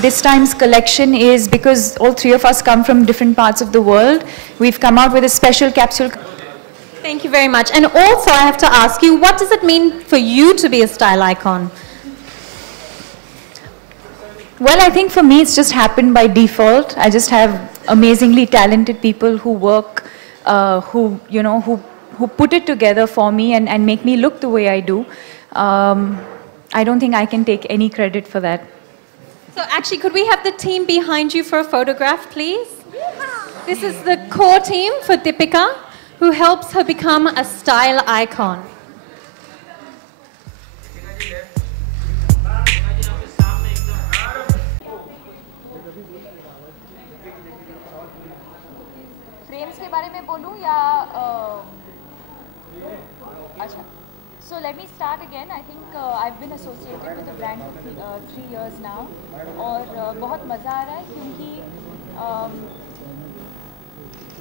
This time's collection is because all three of us come from different parts of the world. We've come out with a special capsule. Thank you very much. And also I have to ask you, what does it mean for you to be a style icon? Well, I think for me it's just happened by default. I just have amazingly talented people who work, who put it together for me and make me look the way I do. I don't think I can take any credit for that. So actually, could we have the team behind you for a photograph, please? This is the core team for Deepika, who helps her become a style icon. Frames के बारे में बोलूँ या अच्छा. So let me start again. I think I've been associated with the brand for 3 years now, और बहुत मज़ा आ रहा है क्योंकि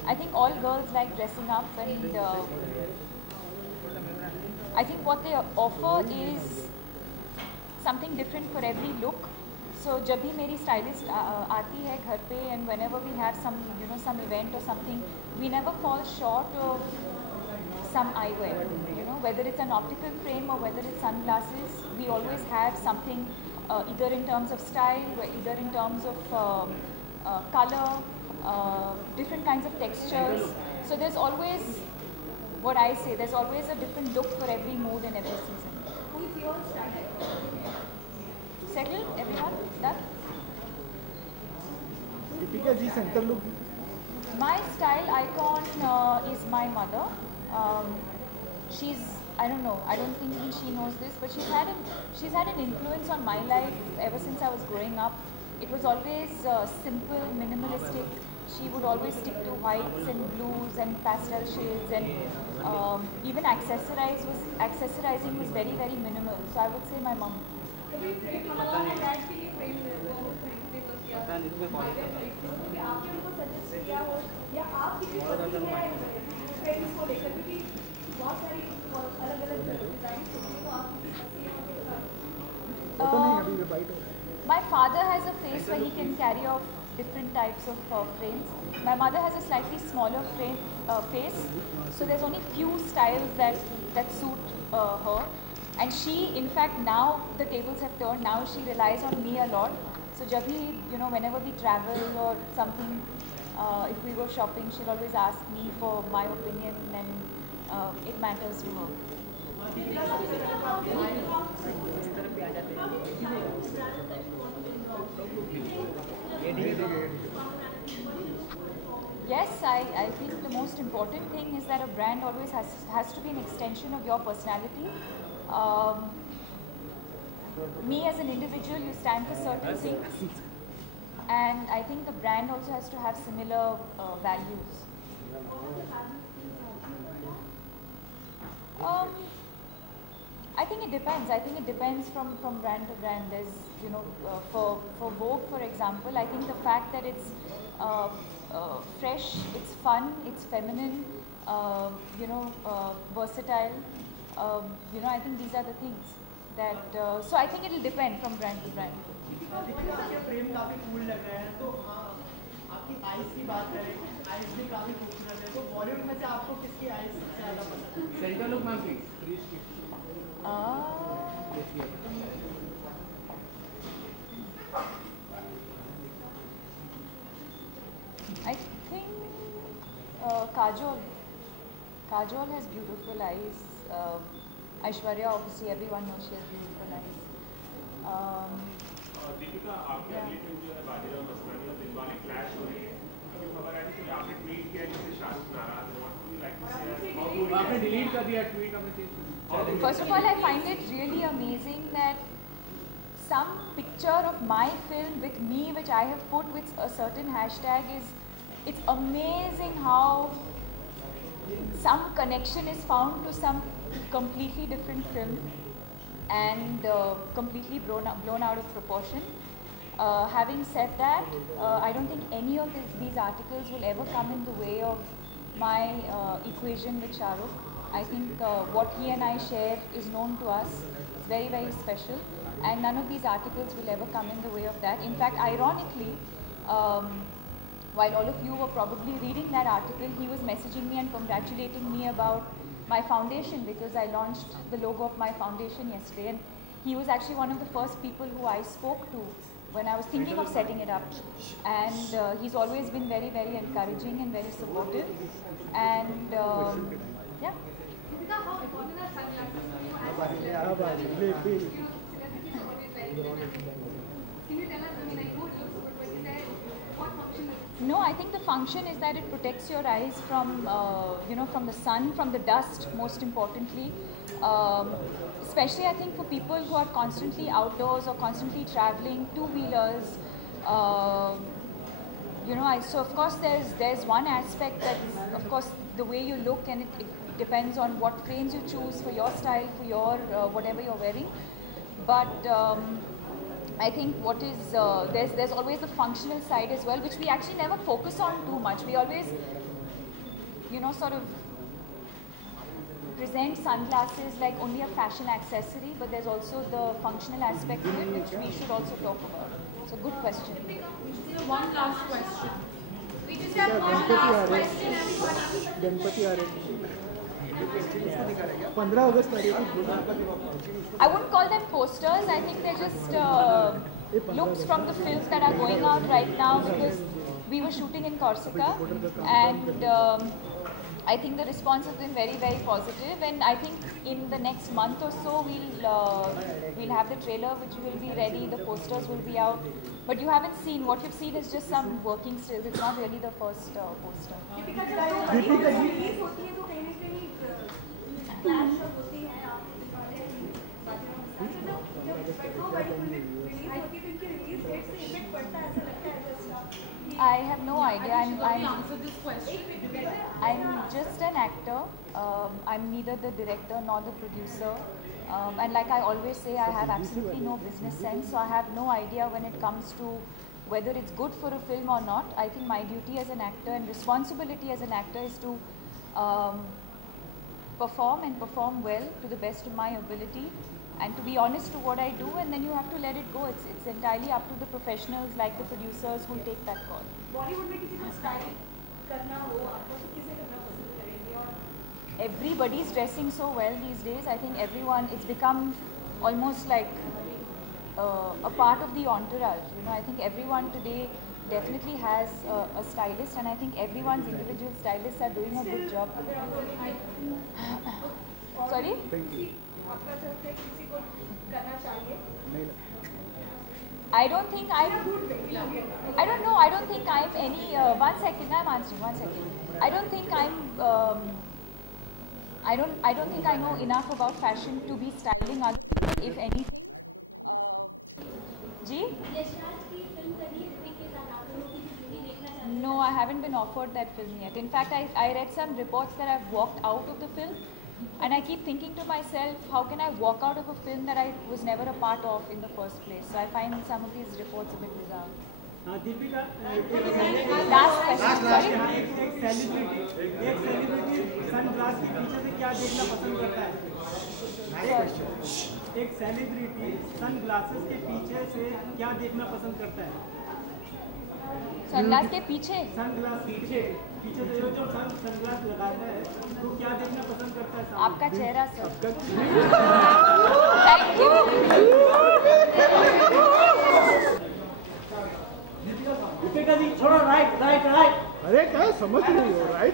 I think all girls like dressing up, and I think what they offer is something different for every look. So जब भी मेरी stylist आती है घर पे, and whenever we have some some event or something, we never fall short of some eyewear, whether it's an optical frame or whether it's sunglasses. We always have something, either in terms of style or either in terms of color, different kinds of textures. So there's always, what I say, there's always a different look for every mood and every season. Who is your style icon? Settled? Everyone? Done? Deepika ji, center look. My style icon is my mother. She's, I don't know, I don't think she knows this, but she's had an influence on my life ever since I was growing up. It was always simple, minimalistic. She would always stick to whites and blues and pastel shades, and even accessorizing was very, very minimal. So I would say my mom. My father has a face where he can carry off different types of frames. My mother has a slightly smaller face, so there's only few styles that suit her. And she, in fact, now the tables have turned. Now she relies on me a lot. So जब भी whenever we travel or something, if we go shopping, she'll always ask me for my opinion, and it matters to her. Yes, I think the most important thing is that a brand always has to be an extension of your personality. Me as an individual, you stand for certain things. and I think the brand also has to have similar values. I think it depends. I think it depends from brand to brand. There's, you know, for Vogue, for example, I think the fact that it's fresh, it's fun, it's feminine, you know, versatile. You know, I think these are the things that. So I think it will depend from brand to brand. आपकी eyes की बात करें, eyes भी काफी खूबसूरत है, तो बॉलीवुड में से आपको किसकी आइज सबसे ज्यादा पसंद है? Centre look ma'am please. I think Kajol. Kajol has beautiful eyes. Aishwarya, obviously, everyone knows she has beautiful eyes. Deepika, आपके रिलेटिव जो है बाजीराव मस्तानी और दिलवाले क्लैश हो रही है, क्योंकि खबर आई थी कि आपने ट्वीट किया जिससे शाहरुख नाराज है। What would you like to say? आपने डिलीट कर दिया ट्वीट, आपने चेंज कर दिया। First of all, I find it really amazing that some picture of my film with me, which I have put with a certain hashtag, it's amazing how some connection is found to some completely different film and completely blown out of proportion. Having said that, I don't think any of these articles will ever come in the way of my equation with Shah Rukh. I think what he and I share is known to us. It's very, very special, and none of these articles will ever come in the way of that. In fact, ironically, while all of you were probably reading that article, he was messaging me and congratulating me about my foundation, because I launched the logo of my foundation yesterday, and he was actually one of the first people who I spoke to when I was thinking of setting it up, and he's always been very, very encouraging and very supportive, and yeah. How important are sunglasses for you as a celebrity? You know, celebrities are always wearing them every day. Can you tell us, I mean, I know it looks good, but is there, what function is it? No, I think the function is that it protects your eyes from, you know, from the sun, from the dust, most importantly. Especially, I think, for people who are constantly outdoors or constantly traveling, two-wheelers. You know, so of course there's one aspect that is, of course, the way you look, and it depends on what frames you choose for your style, for your whatever you're wearing. But I think what is there's always the functional side as well, which we actually never focus on too much. We always, you know, sort of present sunglasses like only a fashion accessory, but there's also the functional aspect to it, which we should also talk about. So good question. One last question. We just have one last question, everybody. Ganpati आ रहे हैं 15 अगस्त तारीख I wouldn't call them posters. I think they're just looks from the films that are going out right now, because we were shooting in Corsica, and I think the response has been very, very positive, and I think in the next month or so we'll have the trailer, which will be ready. The posters will be out, but you haven't seen. What you've seen is just some working stills. It's not really the first poster. I have no idea. I'm just an actor. I'm neither the director nor the producer. And like I always say, I have absolutely no business sense. So I have no idea when it comes to whether it's good for a film or not. I think my duty as an actor and responsibility as an actor is to perform and perform well to the best of my ability, and to be honest to what I do, and then you have to let it go. It's entirely up to the professionals like the producers who will take that call. Bollywood में किसी को style करना हो आपको तो किसे करना पसंद करेंगे? और everybody's dressing so well these days. I think everyone, it's become almost like a part of the entourage. You know, I think everyone today definitely has a stylist, and I think everyone's individual stylists are doing a good job. Sorry? आपका सबसे किसी को करना चाहिए? I don't think I don't know. I don't think I'm any. One second, I'm answering. One second. I don't think I'm. I don't think I know enough about fashion to be styling others, if any. जी? यशराज की film करी ऋतिक के साथ No, I haven't been offered that film yet. In fact, I read some reports that I've walked out of the film, and I keep thinking to myself, how can I walk out of a film that I was never a part of in the first place? So I find some of these reports a bit bizarre. Deepika Last question, sorry. एक celebrity sunglass के पीछे से क्या देखना पसंद करता है? एक सेलिब्रिटी सनग्लासेस के पीछे से क्या देखना पसंद करता है? सनग्लास के पीछे? सनग्लास पीछे से जो सनग्लास लगाता है तो क्या देखना पसंद करता है? आपका चेहरा sir. Thank you. Deepika ji छोड़ो राइट। अरे क्या समझ नहीं हो रहा है